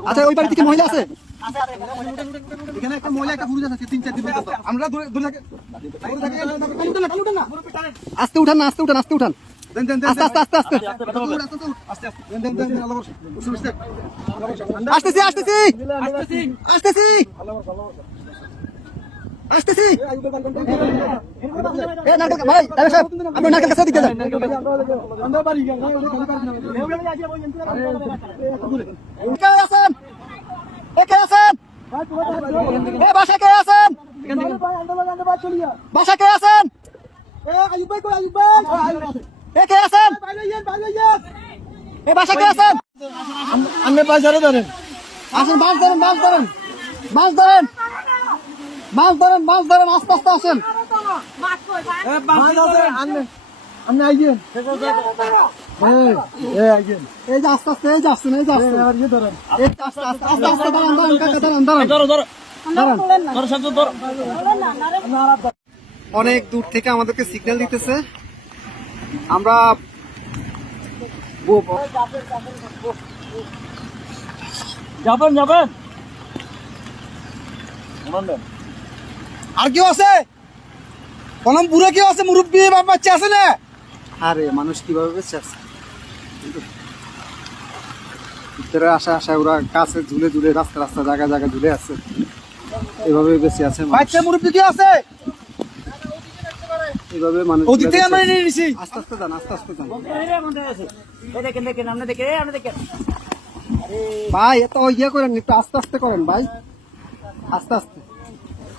আচ্ছা। আস্তে উঠান না আস্তে উঠান আস্তে উঠান দেন, দেন, দেন, আস্তে আস্তে আস্তে আস্তে আস্তে, আস্তে, আস্তে, আস্তে, আস্তে। দেন, দেন, দেন, দেন, আল্লাহ বর্ষা। উঠুন, step। আসতেছি আসতেছি আসতেছি আসতেছি। ভাই সাহেব আপনি দিকে যান। কে আছেন? এ কে আছেন? এ বাসা কে আছেন? বাসা কে আছেন? এ কে আছেন? এ বাসা কে আছেন? আপনি পয়সারে ধরেন। আসেন মাছ ধরেন মাছ ধরেন। মাছ ধরেন। মাছ ধরেন মাছ ধরেন আস্তে আস্তে আসেন। আপনি এই আইয়েন। এই যে আস্তে আস্তে এই যে আসছেন এই যে আসছেন। এবার ধরেন। এই যে আস্তে আস্তে আস্তে আস্তে দাঁড়ান দাঁড়ান কাকা দাঁড়ান দাঁড়ান দাঁড়ান অনেক দূর থেকে আমাদেরকে সিগন্যাল দিতেছে। আমরা যাবেন যাবেন। আর কেউ আছে? কলম বুড়ো কেউ আছে? মুরব্বী বাপ বাচ্চা আছে না? আরে মানুষ কীভাবে বেঁচে আছে? ভিতরে আসা আসা ওরা কাছে ঝুলে ঝুলে রাস্তা রাস্তা জায়গা জায়গা ঝুলে আছে। এভাবে বেঁচে আছে। বাচ্চা মুরব্বী কেউ আছে? এভাবে মানুষ ওদিক আমরা নিয়ে নিছি। আস্তে আস্তে যান আস্তে আস্তে যান। দেখেন দেখেন আপনি দেখেন আপনি দেখেন ভাই এত ইয়ে করেন একটু আস্তে আস্তে করেন ভাই। আস্তে আস্তে।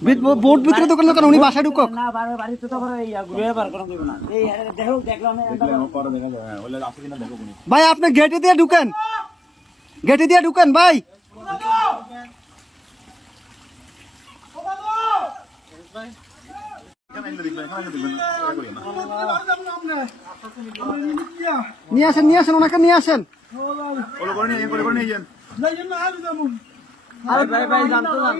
বিট- বোট ভিতরে দোকান কেন? উনি বাসায় ঢুকক। না বাড়িতে তো করে ঘুরে বার করা যাবে না। এই দেখো দেখলাম ভাই আপনি গেটে দিয়ে ঢুকেন। গেটে দিয়ে ঢুকেন ভাই। নিয়ে আসেন নিয়ে আসেন ওনাকে নিয়ে আসেন। আরে ভাই ভাই জানতো না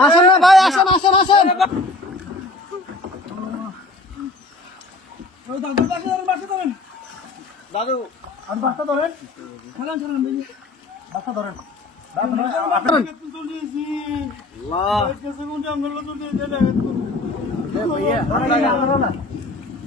আসেন? না ভাই আসেন আসেন আসেন। দাদু। আর বাচ্চা ধরেন। খেলান ছাড়েন ভাই বাচ্চা ধরেন।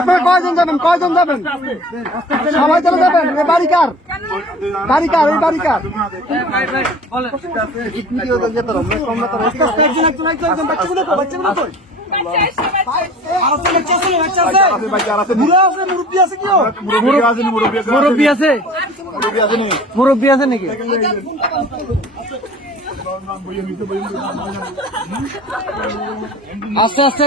আপনারা কয়জন যাবেন? কয়জন যাবেন? সবাই চলে যাবেন? এ বাড়ি কার? বাড়ি কার? এই বাড়ি কার? মুরব্বী আছে নাকি? আস্তে আস্তে।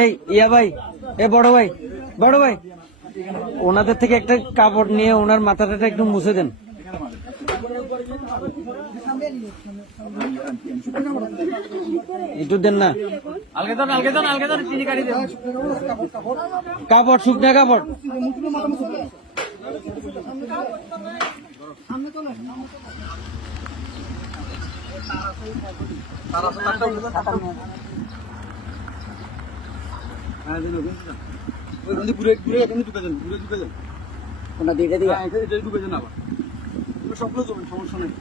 এই ইয়া ভাই এ বড় ভাই বড় ভাই। ওনাদের থেকে একটা কাপড় নিয়ে ওনার মাথাটা একটু মুছে দেন। একটু দেন না। কাপড় শুকনা কাপড়। হ্যাঁ ঢুকে যান আবার সবগুলো যাবেন সমস্যা নেই